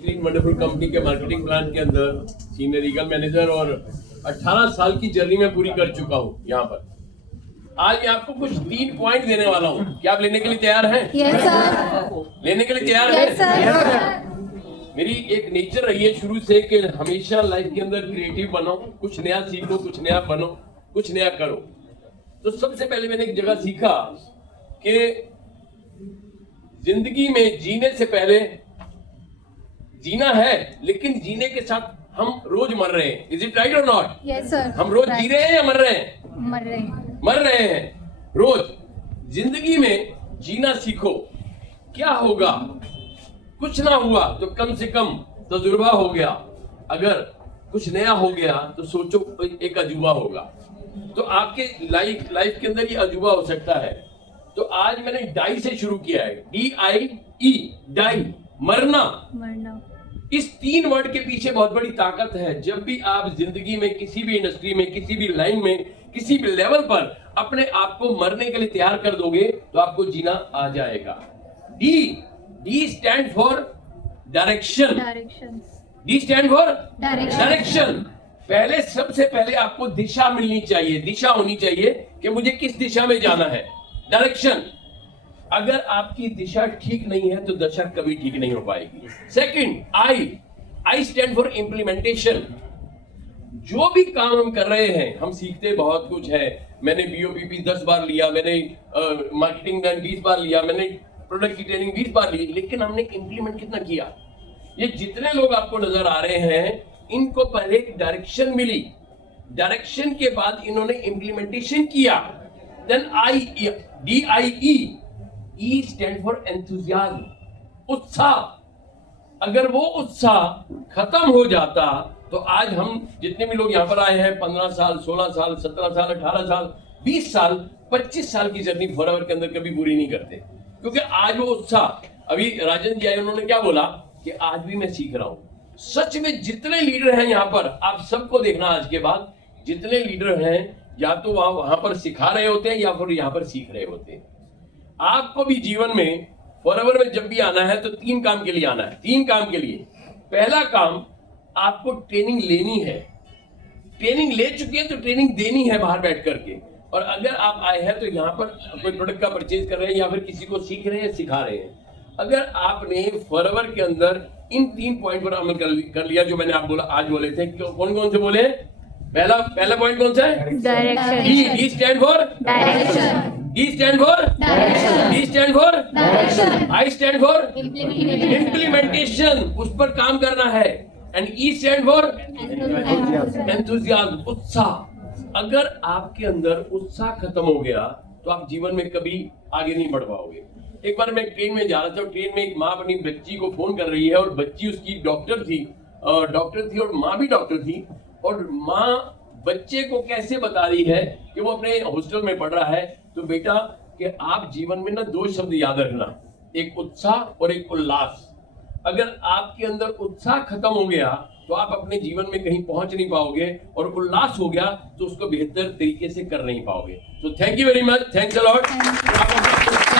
Wonderful company के marketing plan के अंदर सीनियर रीगल मैनेजर और 18 साल की जर्नी में पूरी कर चुका हूँ यहाँ पर। आज मैं आपको कुछ 3 पॉइंट देने वाला हूँ। क्या आप लेने के लिए तैयार हैं? Yes sir. लेने के लिए तैयार यस हैं? सर। मेरी एक नेचर रही है शुरू से कि हमेशा लाइफ के अंदर क्रिएटिव बनो, कुछ नया सीखो, कुछ नया बनो, कुछ नया करो। तो सबसे पहले मैंने एक जगह सीखा कि जिंदगी में जीने से पहले जीना है, लेकिन जीने के साथ हम रोज मर रहे हैं। इज इट राइट और नॉट? Yes sir. हम रोज जी रहे हैं या मर रहे हैं? मर रहे हैं। मर रहे हैं रोज। जिंदगी में जीना सीखो। क्या होगा? कुछ ना हुआ तो कम से कम तजुर्बा हो गया। अगर कुछ नया हो गया तो सोचो एक अजूबा होगा। तो आपके लाइफ के अंदर ये अजूबा हो सकता है। तो आज मैंने डाई से शुरू किया है। DIE, डाई, मरना। इस 3 वर्ड के पीछे बहुत बड़ी ताकत है। जब भी आप जिंदगी में किसी भी इंडस्ट्री में, किसी भी लाइन में, किसी भी लेवल पर अपने आप को मरने के लिए तैयार कर दोगे तो आपको जीना आ जाएगा। D stand for direction. D stand for direction. पहले सबसे पहले आपको दिशा मिलनी चाहिए, दिशा होनी चाहिए कि मुझे किस दिशा में जाना है। डायरेक्शन। अगर आपकी दिशा ठीक नहीं है तो दशा कभी ठीक नहीं हो पाएगी। Second, I stand for implementation. जो भी काम हम कर रहे हैं, हम सीखते बहुत कुछ है। मैंने BOPP 10 बार लिया, मैंने मार्केटिंग प्लान 20 बार लिया, मैंने प्रोडक्ट की ट्रेनिंग 20 बार ली, लेकिन हमने इंप्लीमेंट कितना किया? ये जितने लोग आपको नजर आ रहे हैं, इनको पहले एक डायरेक्शन मिली, डायरेक्शन के बाद इन्होंने इंप्लीमेंटेशन किया। Then DIE stand for enthusiasm, उत्साह। अगर वो उत्साह खत्म हो जाता तो आज हम जितने भी लोग यहाँ पर आए हैं, 15 साल, 16 साल, 17 साल, 18 साल, 20 साल, 25 साल की जर्नी फॉरएवर के अंदर कभी पूरी नहीं करते। क्योंकि आज वो उत्साह, अभी राजन जी आए, उन्होंने क्या बोला कि आज भी मैं सीख रहा हूँ। सच में जितने लीडर हैं यहाँ पर, आप सबको देखना आज के बाद, जितने लीडर हैं या तो वहां पर सिखा रहे होते हैं या फिर यहाँ पर सीख रहे होते हैं। आपको भी जीवन में फॉरएवर में जब भी आना है तो 3 काम के लिए आना है। 3 काम के लिए। पहला काम, आपको ट्रेनिंग लेनी है। ट्रेनिंग ले चुके हैं तो ट्रेनिंग देनी है बाहर बैठ करके। और अगर आप आए हैं तो यहाँ पर कोई प्रोडक्ट का परचेज कर रहे हैं या फिर किसी को सीख रहे हैं, सिखा रहे हैं। अगर आपने फॉरएवर के अंदर इन 3 पॉइंट पर अमल कर लिया जो मैंने आप बोला आज बोले थे, कौन कौन से बोले? पहला पॉइंट कौन सा है? Direction. D stand for direction. D stand for direction. D stand for direction. I stand for implementation. Implementation, उस पर काम करना है। And E stand for enthusiasm, उत्साह। अगर आपके अंदर उत्साह खत्म हो गया तो आप जीवन में कभी आगे नहीं बढ़ पाओगे। एक बार मैं ट्रेन में जा रहा था, ट्रेन में एक माँ अपनी बच्ची को फोन कर रही है और बच्ची उसकी डॉक्टर थी और माँ भी डॉक्टर थी। और माँ बच्चे को कैसे बता रही है कि वो अपने हॉस्टल में पढ़ रहा है, तो बेटा कि आप जीवन में ना 2 शब्द याद रखना, एक उत्साह और एक उल्लास। अगर आपके अंदर उत्साह खत्म हो गया तो आप अपने जीवन में कहीं पहुंच नहीं पाओगे, और उल्लास हो गया तो उसको बेहतर तरीके से कर नहीं पाओगे। तो thank you very much, thanks a lot.